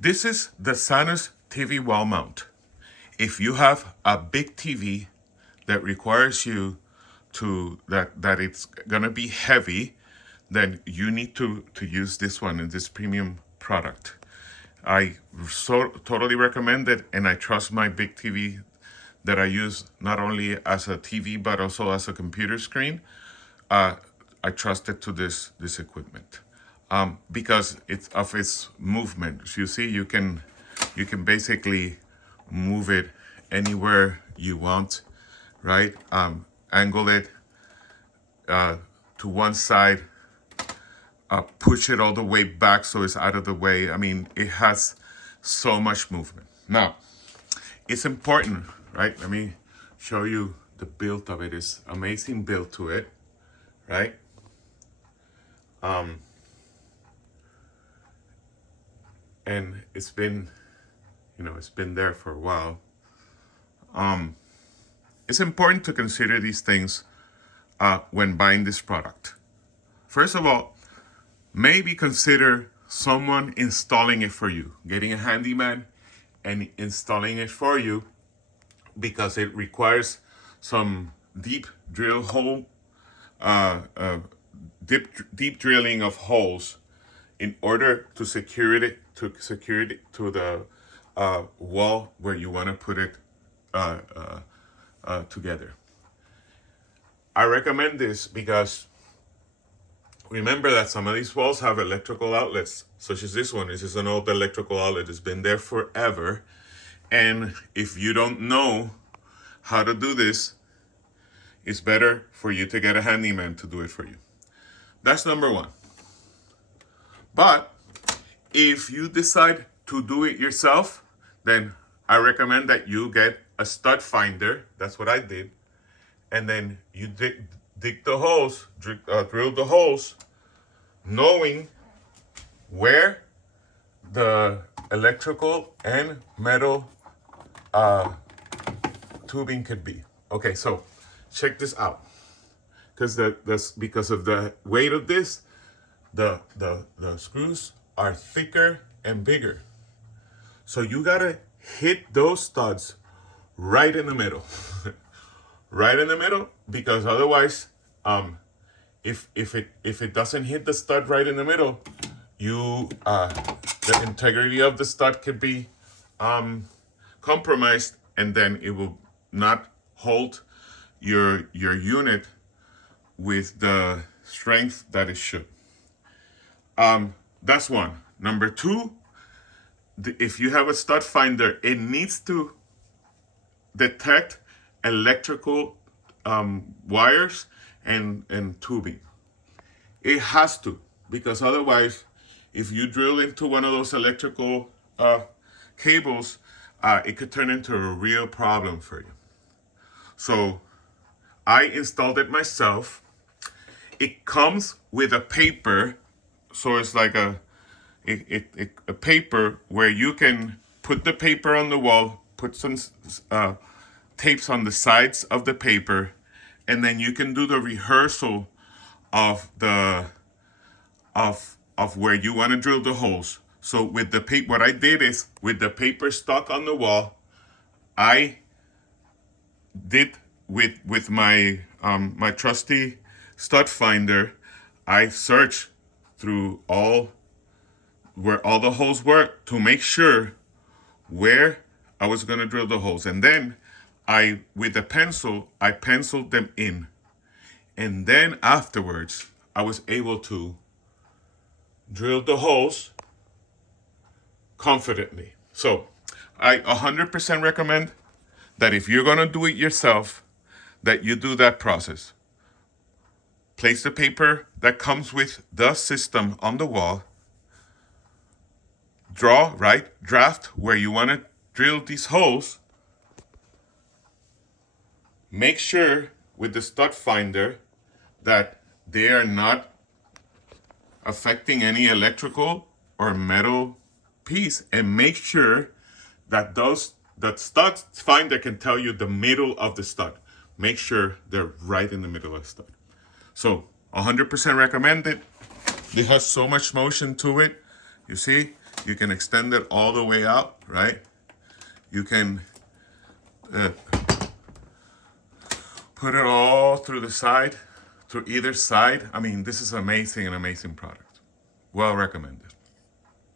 This is the Sanus TV wall mount. If you have a big TV that requires you that it's gonna be heavy, then you need to use this one in this premium product. I totally recommend it, and I trust my big TV that I use not only as a TV but also as a computer screen. I trust it to this equipment because it's of its movement. So you see, you can basically move it anywhere you want, right? Angle it to one side, push it all the way back so it's out of the way. I mean, it has so much movement. Now, it's important, right? Let me show you the build of it. It's amazing build to it, right? And it's been, it's been there for a while. It's important to consider these things when buying this product. First of all, maybe consider someone installing it for you, getting a handyman and installing it for you, because it requires some deep drill hole, deep drilling of holes in order to secure it to the wall where you want to put it together. I recommend this because remember that some of these walls have electrical outlets, such as this one. This is an old electrical outlet. It's been there forever. And if you don't know how to do this, it's better for you to get a handyman to do it for you. That's number one. But if you decide to do it yourself, then I recommend that you get a stud finder. That's what I did. And then you dig the holes, drill the holes, knowing where the electrical and metal tubing could be. Okay, so check this out. That's because of the weight of this, the screws are thicker and bigger. So you gotta hit those studs right in the middle. Right in the middle, because otherwise, if it doesn't hit the stud right in the middle, the integrity of the stud could be compromised, and then it will not hold your unit with the strength that it should. That's one. Number two, if you have a stud finder, it needs to detect electrical wires and tubing. It has to, because otherwise, if you drill into one of those electrical cables, it could turn into a real problem for you. So I installed it myself. It comes with a paper, so it's like a paper where you can put the paper on the wall, put some tapes on the sides of the paper, and then you can do the rehearsal of where you want to drill the holes. So with the paper, what I did is, with the paper stuck on the wall, I did with my my trusty stud finder, I searched through where all the holes were to make sure where I was gonna drill the holes. And then with a pencil, I penciled them in. And then afterwards, I was able to drill the holes confidently. So I 100% recommend that if you're gonna do it yourself, that you do that process. Place the paper that comes with the system on the wall. Draft where you wanna drill these holes. Make sure with the stud finder that they are not affecting any electrical or metal piece, and make sure that that stud finder can tell you the middle of the stud. Make sure they're right in the middle of the stud. So 100% recommend it. It has so much motion to it. You see, You can extend it all the way out, right? You can put it all through the side, through either side. I mean, this is amazing, an amazing product. Well recommended.